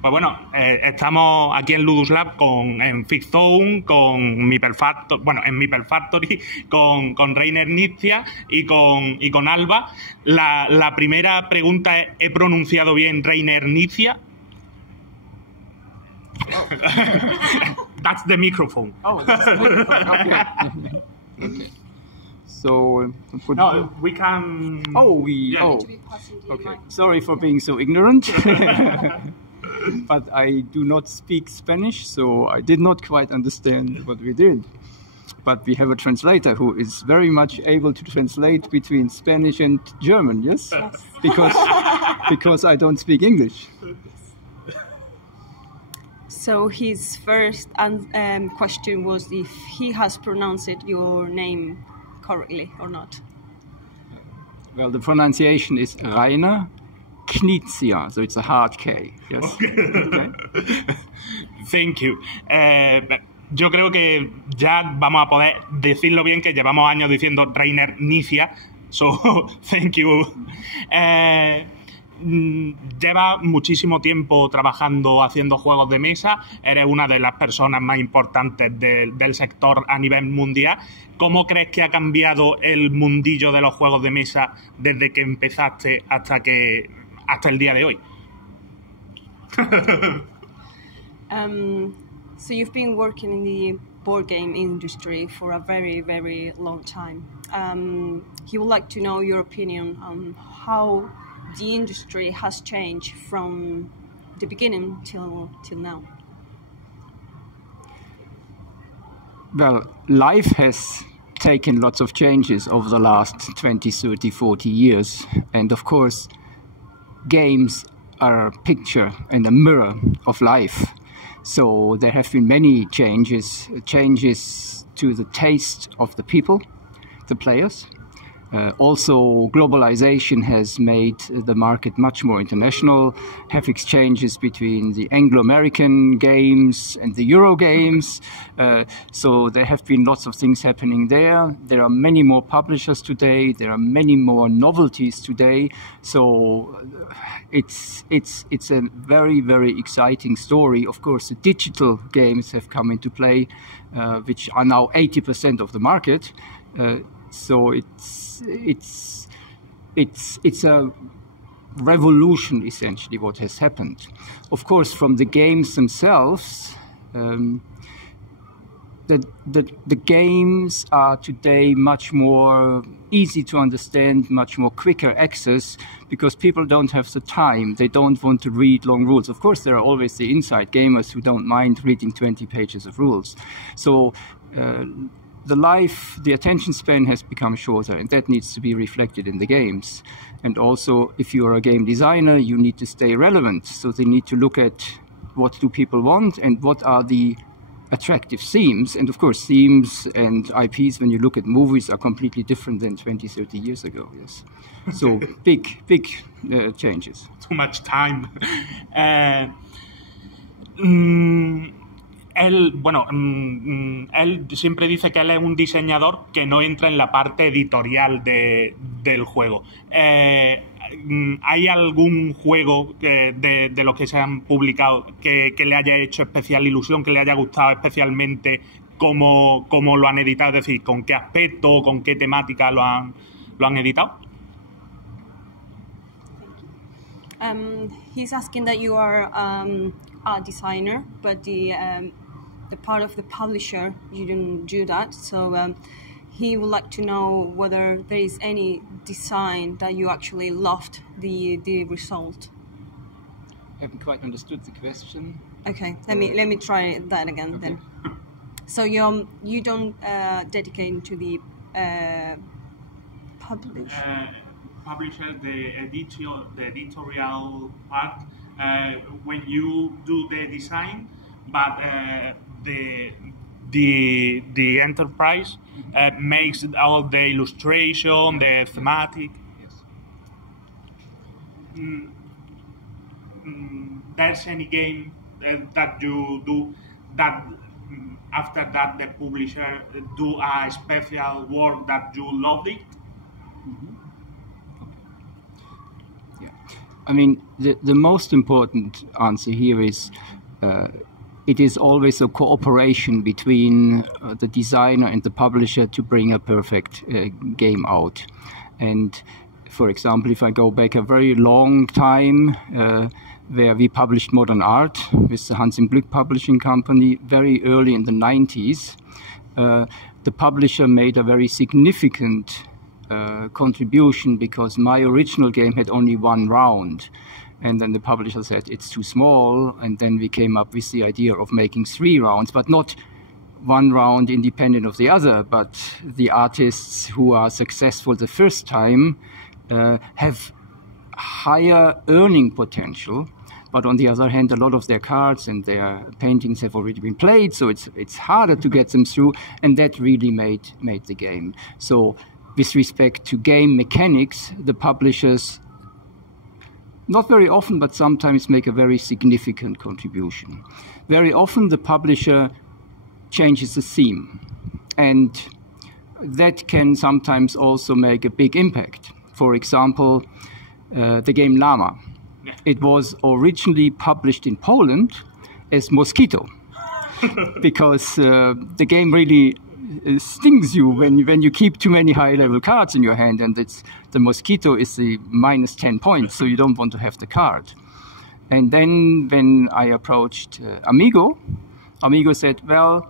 Pues bueno, estamos aquí en Ludus Lab en Fifth Zone, con Meeplefactory, en Meeplefactory, con Reiner, Knizia y con Alba. La primera pregunta es, ¿he pronunciado bien Reiner, Knizia? That's the microphone. Oh, that's the microphone. Okay. Okay. So no, we can. Oh, yeah. Okay. Sorry for being so ignorant. But I do not speak Spanish, so I did not quite understand what we did. But we have a translator who is very much able to translate between Spanish and German. Yes, because I don't speak English. So his first question was if he has pronounced your name correctly or not. Well, the pronunciation is Reiner, Knizia, so it's a hard K. Yes. Okay. Thank you. Yo creo que ya vamos a poder decirlo bien, que llevamos años diciendo Reiner, Knizia. So, thank you. Llevas muchísimo tiempo trabajando haciendo juegos de mesa, eres una de las personas más importantes del sector a nivel mundial. ¿Cómo crees que ha cambiado el mundillo de los juegos de mesa desde que empezaste hasta el día de hoy? So you've been working in the board game industry for a very, very long time. He would like to know your opinion on how the industry has changed from the beginning till now. Well, life has taken lots of changes over the last 20, 30, 40 years. And of course, games are a picture and a mirror of life. So there have been many changes to the taste of the people, the players. Also, globalization has made the market much more international, have exchanges between the Anglo-American games and the Euro games. So there have been lots of things happening there. There are many more publishers today. There are many more novelties today. So it's a very, very exciting story. Of course, the digital games have come into play, which are now 80% of the market. So it's a revolution, essentially, what has happened. Of course, from the games themselves, the games are today much more easy to understand, much more quicker access, because people don't have the time. They don't want to read long rules. Of course, there are always the inside gamers who don't mind reading 20 pages of rules. So the attention span has become shorter, and that needs to be reflected in the games. And also, if you are a game designer, you need to stay relevant. So they need to look at what do people want and what are the attractive themes. And of course, themes and IPs, when you look at movies, are completely different than 20, 30 years ago. Yes. So big changes. Too much time. Él siempre dice que él es un diseñador que no entra en la parte editorial del juego. ¿Hay algún juego de los que se han publicado que le haya hecho especial ilusión, que le haya gustado especialmente cómo lo han editado? Es decir, ¿con qué aspecto, con qué temática lo han editado? He's asking that you are a designer, but the part of the publisher, you didn't do that. So he would like to know whether there is any design that you actually loved the result. I haven't quite understood the question. Okay, let me try that again. Okay. Then. So you don't dedicate to the publisher. Publisher, the editorial part, when you do the design, but the enterprise makes all the illustration, the thematic. Yes. There's any game that you do that after that the publisher do a special work that you loved it? Mm-hmm. I mean, the most important answer here is it is always a cooperation between the designer and the publisher to bring a perfect game out. And for example, if I go back a very long time, where we published Modern Art with the Hans im Glück publishing company very early in the 90s, the publisher made a very significant contribution because my original game had only one round. And then the publisher said it's too small, and then we came up with the idea of making 3 rounds, but not one round independent of the other, but the artists who are successful the first time have higher earning potential, but on the other hand, a lot of their cards and their paintings have already been played, so it's harder to get them through, and that really made the game. So with respect to game mechanics, the publishers not very often, but sometimes make a very significant contribution. Very often the publisher changes the theme, and that can sometimes also make a big impact. For example, the game Llama. It was originally published in Poland as Mosquito, because the game really stings you when you keep too many high-level cards in your hand, and the Mosquito is the minus 10 points, so you don't want to have the card. And then when I approached Amigo said, well,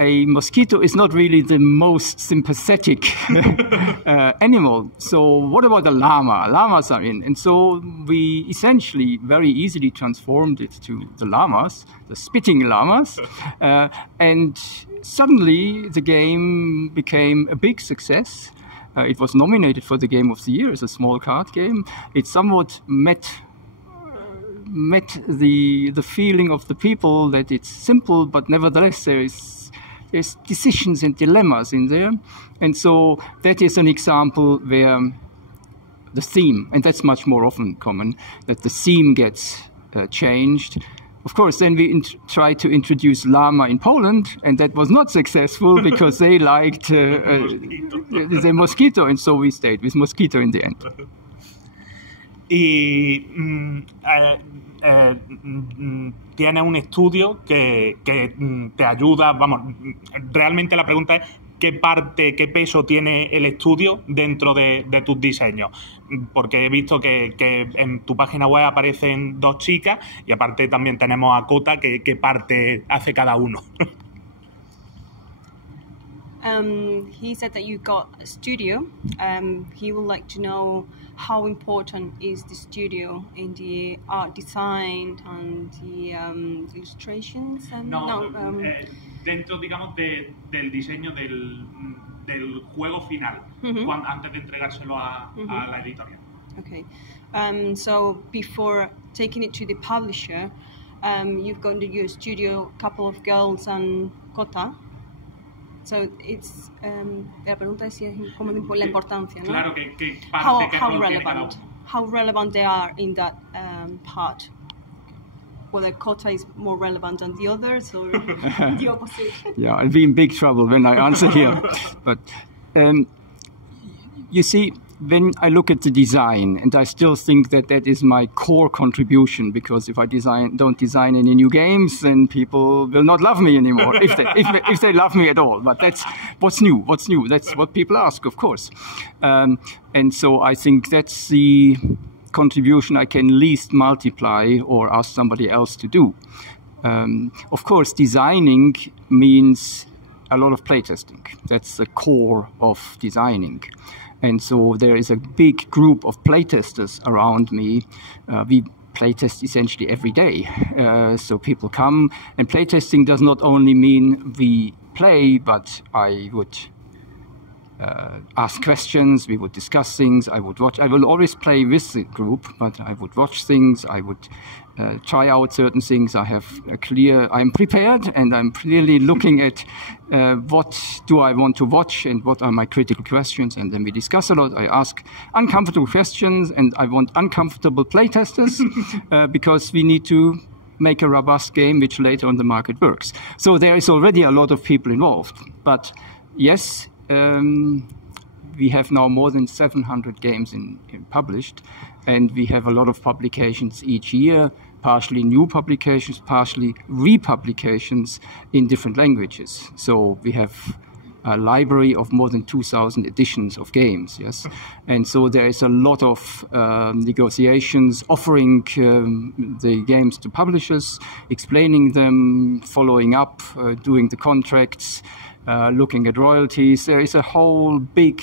a mosquito is not really the most sympathetic animal, so what about a llama? Llamas are in. And so we essentially very easily transformed it to the llamas, the spitting llamas, and suddenly the game became a big success. It was nominated for the Game of the Year as a small card game. It somewhat met the feeling of the people that it's simple, but nevertheless there's decisions and dilemmas in there. And so that is an example where the theme, and that's much more often common, that the theme gets changed. Of course, then we tried to introduce llama in Poland, and that was not successful because they liked the mosquito, and so we stayed with mosquito in the end. Y tiene un estudio que te ayuda, vamos, realmente la pregunta es qué peso tiene el estudio dentro de tus diseños, porque he visto que en tu página web aparecen 2 chicas y aparte también tenemos a Cota, qué parte hace cada uno. He said that you got a studio. He would like to know how important is the studio in the art design and the illustrations? Dentro, digamos, del diseño del juego final, antes de entregárselo a la editorial. Okay. So before taking it to the publisher, you've gone to your studio, a couple of girls and Cota. So it's la pregunta es como la importancia, ¿no? Claro, que parte, how relevant they are in that part. Whether Cota is more relevant than the others, or the opposite. Yeah, I'll be in big trouble when I answer here. But you see, when I look at the design, and I still think that is my core contribution, because if I don't design any new games, then people will not love me anymore, if they love me at all. But that's what's new. That's what people ask, of course. And so I think that's the contribution I can least multiply or ask somebody else to do. Of course, designing means a lot of playtesting. That's the core of designing. And so there is a big group of playtesters around me. We playtest essentially every day. So people come, and playtesting does not only mean we play, but I would ask questions, we would discuss things, I would watch. I will always play with the group, but I would watch things, I would try out certain things. I'm prepared, and I'm clearly looking at what do I want to watch and what are my critical questions, and then we discuss a lot. I ask uncomfortable questions, and I want uncomfortable playtesters because we need to make a robust game which later on the market works. So there is already a lot of people involved. But yes, we have now more than 700 games published, and we have a lot of publications each year, partially new publications, partially republications in different languages. So we have a library of more than 2,000 editions of games, yes? And so there is a lot of negotiations, offering the games to publishers, explaining them, following up, doing the contracts, looking at royalties. There is a whole big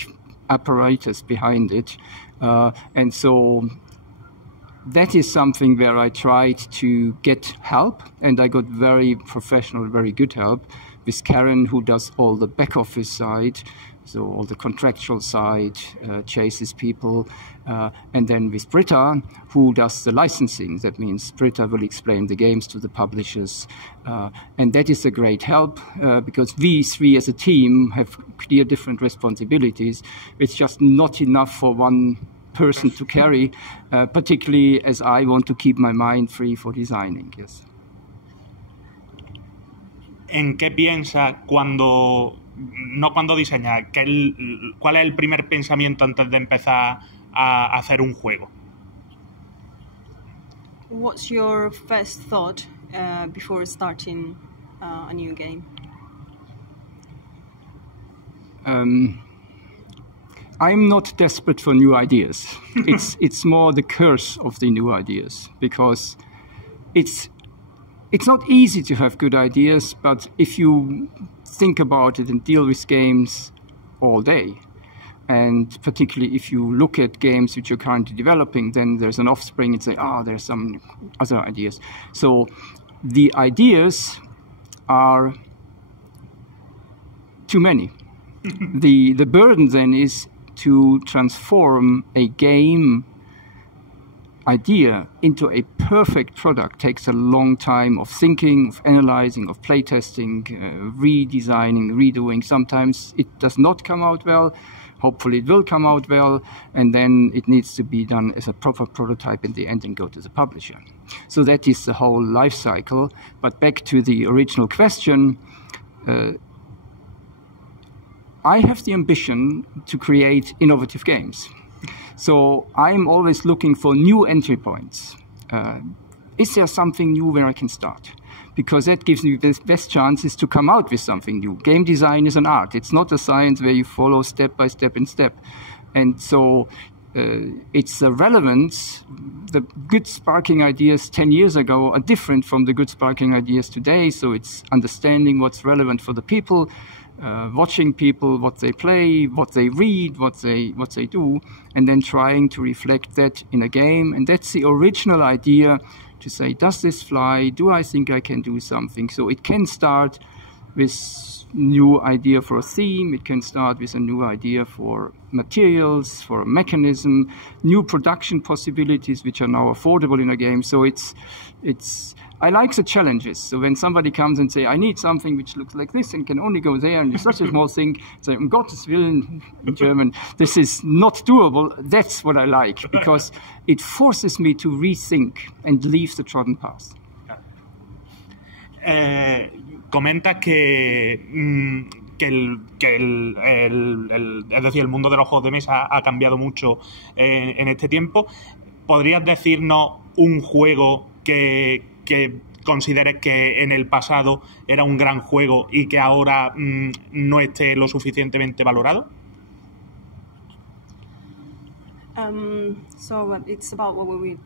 apparatus behind it. And so that is something where I tried to get help, and I got very professional, very good help with Karen, who does all the back office side, so all the contractual side, chases people, and then with Britta, who does the licensing. That means Britta will explain the games to the publishers, and that is a great help because we three as a team have clear different responsibilities. It's just not enough for one person to carry, particularly as I want to keep my mind free for designing, yes. ¿En qué piensa cuando, no cuando diseña, cuál es el primer pensamiento antes de empezar a hacer un juego? What's your first thought before starting a new game? I'm not desperate for new ideas. It's more the curse of the new ideas, because it's not easy to have good ideas, but if you think about it and deal with games all day, and particularly if you look at games which you're currently developing, then there's an offspring and say, there's some other ideas. So the ideas are too many. The burden then is to transform a game idea into a perfect product. Takes a long time of thinking, of analyzing, of playtesting, redesigning, redoing. Sometimes it does not come out well. Hopefully it will come out well, and then it needs to be done as a proper prototype in the end and go to the publisher. So that is the whole life cycle. But back to the original question, I have the ambition to create innovative games. So I'm always looking for new entry points. Is there something new where I can start? Because that gives me the best chances to come out with something new. Game design is an art. It's not a science where you follow step by step in step. And so it's the relevance. The good sparking ideas 10 years ago are different from the good sparking ideas today. So it's understanding what's relevant for the people, watching people, what they play, what they read, what they do, and then trying to reflect that in a game. And that's the original idea, to say, does this fly? Do I think I can do something? So it can start with new idea for a theme. It can start with a new idea for materials, for a mechanism, new production possibilities which are now affordable in a game. So I like the challenges. So when somebody comes and say, I need something which looks like this and can only go there, and it's such a small thing, say, um Gottes Willen, in German, this is not doable. That's what I like, because it forces me to rethink and leave the trodden path. Comenta que es decir, el mundo de los juegos de mesa ha cambiado mucho en este tiempo. ¿Podrías decirnos un juego que consideres que en el pasado era un gran juego y que ahora no esté lo suficientemente valorado? It's about what we were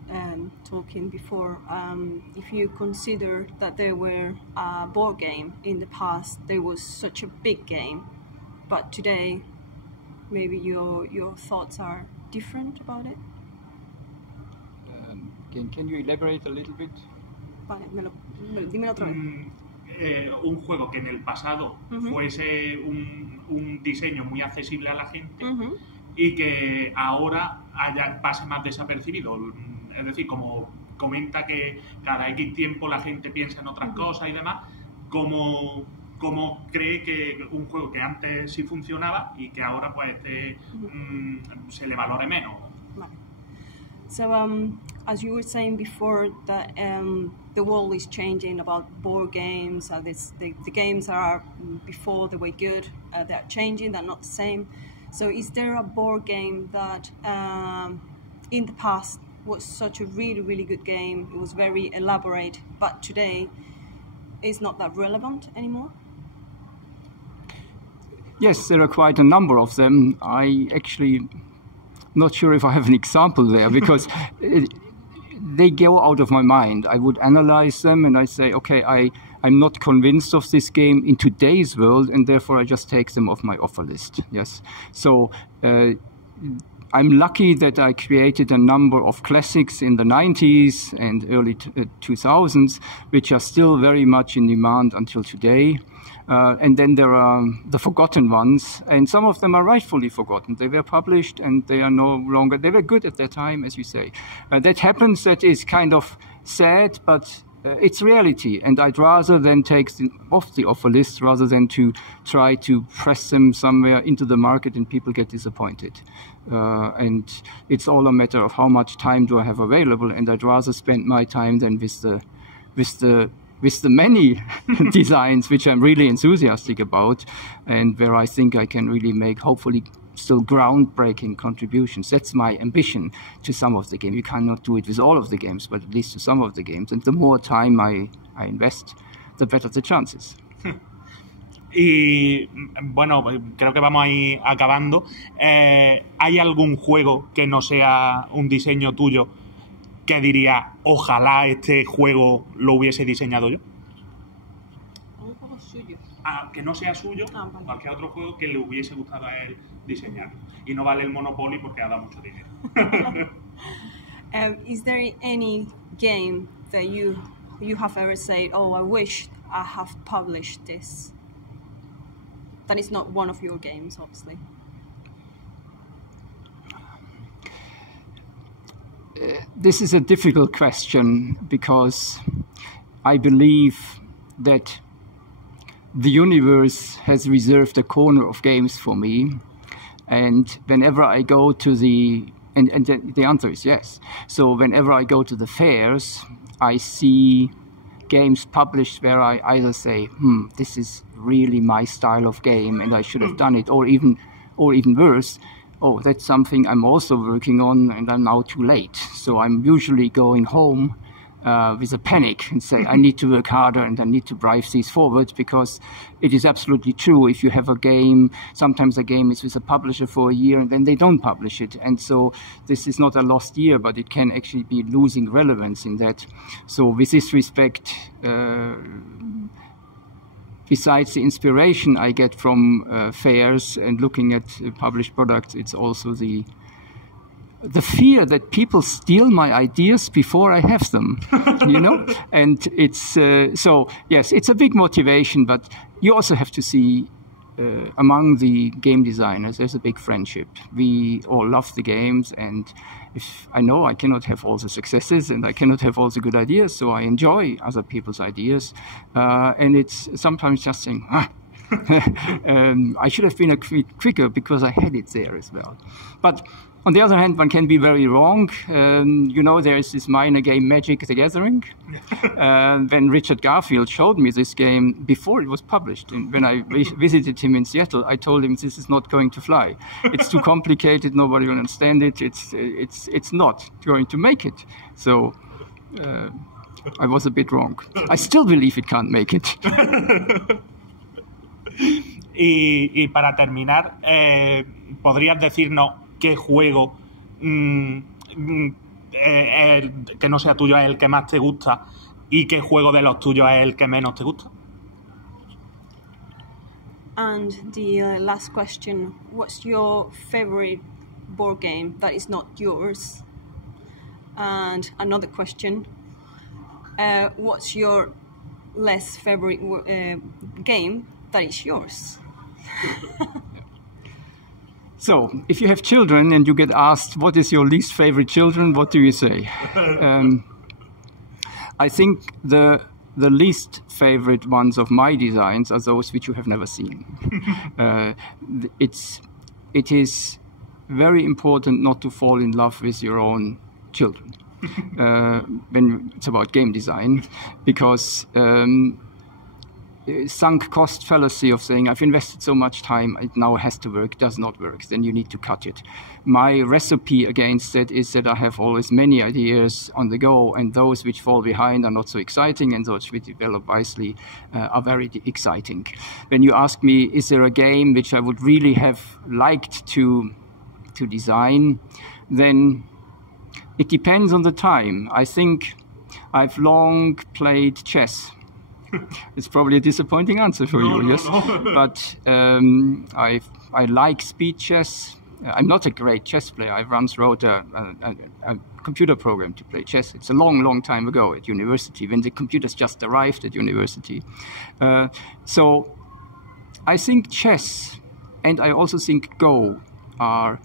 talking before. If you consider that there were a board game in the past, there was such a big game, but today maybe your thoughts are different about it. Can you elaborate a little bit? Vale, dímelo otra vez. Un juego que en el pasado fuese un diseño muy accesible a la gente y que ahora pase más desapercibido. Es decir, como comenta que cada X tiempo la gente piensa en otras cosas y demás, ¿cómo cree que un juego que antes sí funcionaba y que ahora pues se le valore menos? Vale. So, as you were saying before, that the world is changing about board games. The games are before they were good. They are changing. They're not the same. So is there a board game that in the past was such a really, really good game, it was very elaborate, but today is not that relevant anymore? Yes, there are quite a number of them. I actually not sure if I have an example there because they go out of my mind. I would analyze them and I say, okay, I'm not convinced of this game in today's world, and therefore I just take them off my offer list. Yes. So I'm lucky that I created a number of classics in the 90s and early 2000s, which are still very much in demand until today. And then there are the forgotten ones, and some of them are rightfully forgotten. They were published and they are no longer, they were good at their time, as you say. That happens, that is kind of sad, but it's reality. And I'd rather then take them off the offer list rather than to try to press them somewhere into the market and people get disappointed. And it's all a matter of how much time do I have available, and I'd rather spend my time than with the many designs which I'm really enthusiastic about and where I think I can really make, hopefully, still groundbreaking contributions. That's my ambition to some of the games. You cannot do it with all of the games, but at least to some of the games. And the more time I invest, the better the chances. Y bueno, creo que vamos a ir acabando. ¿Hay algún juego que no sea un diseño tuyo que diría, ojalá este juego lo hubiese diseñado yo? Un juego suyo. Que no sea suyo, Vale. cualquier otro juego que le hubiese gustado a él diseñar. Y no vale el Monopoly porque ha dado mucho dinero. Is there any game that you have ever said, oh, I wish I have published this? That is not one of your games, obviously. This is a difficult question because I believe that the universe has reserved a corner of games for me, and whenever I go to the answer is yes. So whenever I go to the fairs, I see games published where I either say, this is really my style of game and I should have done it, or even worse, oh, that's something I'm also working on and I'm now too late. So I'm usually going home with a panic and say, I need to work harder and I need to drive these forward, because it is absolutely true. If you have a game, sometimes a game is with a publisher for a year and then they don't publish it. And so this is not a lost year, but it can actually be losing relevance in that. So with this respect, besides the inspiration I get from fairs and looking at published products, it's also the fear that people steal my ideas before I have them, you know? And it's, so yes, it's a big motivation, but you also have to see among the game designers, there's a big friendship. We all love the games, and if I know I cannot have all the successes and I cannot have all the good ideas, so I enjoy other people's ideas. And it's sometimes just saying, I should have been a quicker because I had it there as well. But on the other hand, one can be very wrong. You know, there is this minor game, Magic the Gathering. When Richard Garfield showed me this game before it was published, and when I visited him in Seattle, I told him this is not going to fly. It's too complicated. Nobody will understand it. It's not going to make it. So I was a bit wrong. I still believe it can't make it. Y para terminar, ¿podrías decirnos qué juego que no sea tuyo es el que más te gusta y qué juego de los tuyos es el que menos te gusta? And the last question, what's your favorite board game that is not yours? And another question, what's your less favorite game that is yours? So, if you have children and you get asked, what is your least favorite children, what do you say? I think the least favorite ones of my designs are those which you have never seen. It is very important not to fall in love with your own children when it's about game design, because sunk cost fallacy of saying, I've invested so much time, it now has to work, does not work, then you need to cut it. My recipe against that is that I have always many ideas on the go, and those which fall behind are not so exciting, and those which develop wisely are very exciting. When you ask me, is there a game which I would really have liked to design, then it depends on the time. I think I've long played chess. It's probably a disappointing answer for you, yes? No. But I like speed chess. I'm not a great chess player. I once wrote a computer program to play chess. It's a long, long time ago at university, when the computers just arrived at university. So I think chess, and I also think Go, are,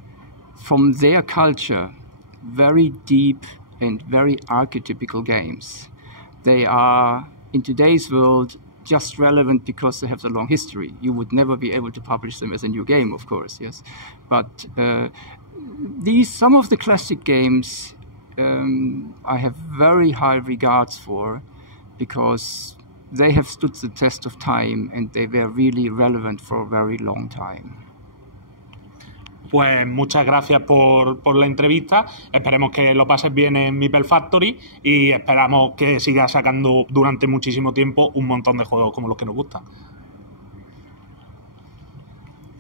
from their culture, very deep and very archetypical games. They are, in today's world, just relevant because they have the long history. You would never be able to publish them as a new game, of course, yes. But some of the classic games I have very high regards for, because they have stood the test of time and they were really relevant for a very long time. Pues muchas gracias por la entrevista. Esperemos que lo pases bien en Meeplefactory y esperamos que sigas sacando durante muchísimo tiempo un montón de juegos como los que nos gustan.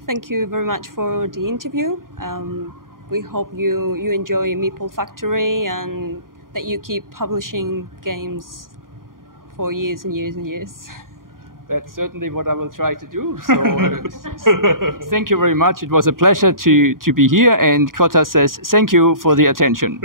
Thank you very much for the interview. We hope you enjoy Meeplefactory and that you keep publishing games for years and years and years. That's certainly what I will try to do. So, thank you very much. It was a pleasure to be here. And Kota says, thank you for the attention.